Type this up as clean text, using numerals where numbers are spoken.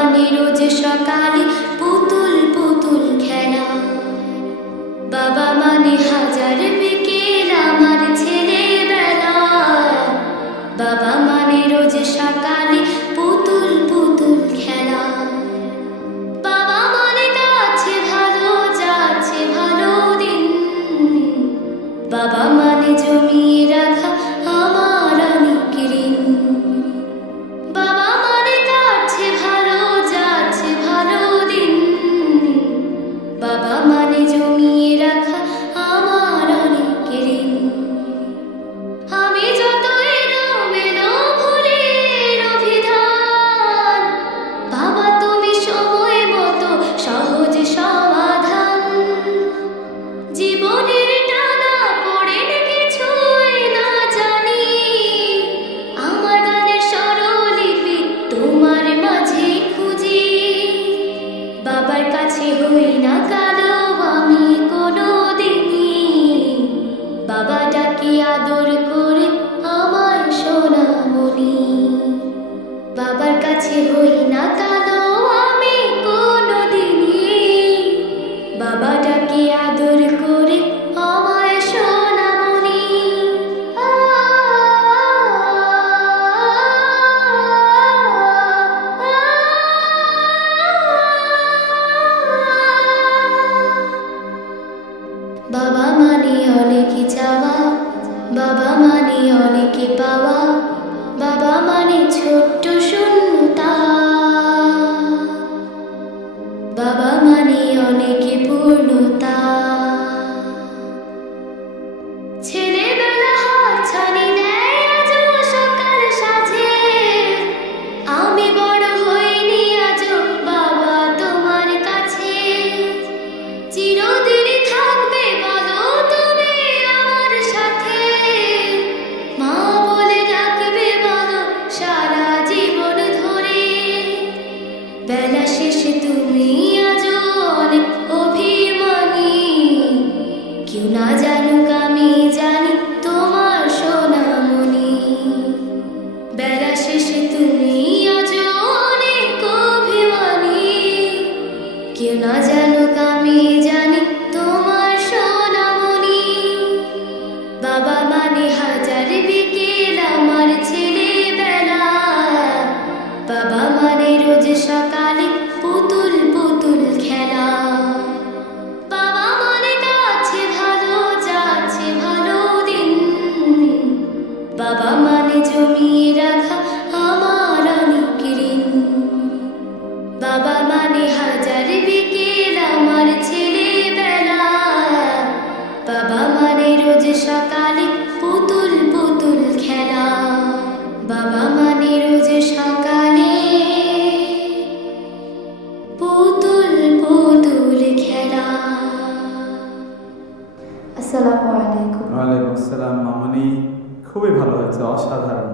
মানে রোজ সকালে পুতুল পুতুল খেলা, বাবা মানে হাজার বিকেল আমার ছেলেবেলা। বাবা মানে রোজ সকালে পুতুল পুতুল খেলা, বাবা মানে গাছে ভালো যাচ্ছে ভালো দিন, বাবা মানে জমিয়ে রাখা আমার অনেক ঋণ। বাবা মানে কাটছে ভালো যাচ্ছে ভালো দিন, বাবা মানে জমিয়ে রাখা আমার অনেক ঋণ। আমি যত এলোমেলো ভুলের অভিধান, বাবা তুমি সময় মতো সহজ সমাধান। জীবনের টানা পড়ে কিছুই না জানি, আমার গানের স্বরলিপি তোমার মাঝে খুঁজি। বাবার কাছে হই না কালো আমি কোনো দিনই, বাবা ডাকি আদর করে আমার সোনামণি। বাবার কাছে হই না কালো আমি কোনো দিনই, বাবা ডাকি আদর করে আমার সোনামণি। বাবা মানে অনেক চাওয়া, বাবা মানে অনেক পাওয়া, বাবা মানে ছোট্ট শূন্যতা, বাবা মানে অনেক পূর্ণতা। ছেলেবেলা হাতছানি দেয় আজও সকাল সাজে, আমি বড় হইনি আজও বাবা তোমার কাছে। চিরদিনই থাকবে বলো তুমি আমার সাথে, মা বলে ডাকবে বলো সারা জীবন ধরে। বেলা শেষে তুমি আজও অনেক অভিমানী, কেউ না জানুক আমি জানি তোমার সোনামণি। বেলা শেষে তুমি আজও অনেক অভিমানী, কেউ না জানুক আমি জানি তোমার সোনামণি। বাবা মানে হাজার বিকেল আমার ছেলেবেলা, বাবা মানে রোজ সকালে পুতুল পুতুল খেলা, বাবা মানে গাছে ভালো যাচ্ছে ভালো দিন, বাবা মানে জমিয়ে রাখা আমার অনেক ঋণ। বাবা মানে হাজার বিকেল আমার ছেলেবেলা, বাবা মানে রোজ সকালে পুতুল পুতুল খেলা, বাবা মানে রোজ সকালে পুতুল পুতুল খেলা। আসসালামু আলাইকুম। ওয়ালাইকুম আসসালাম মামনি, খুবই ভালো হয়েছে, অসাধারণ।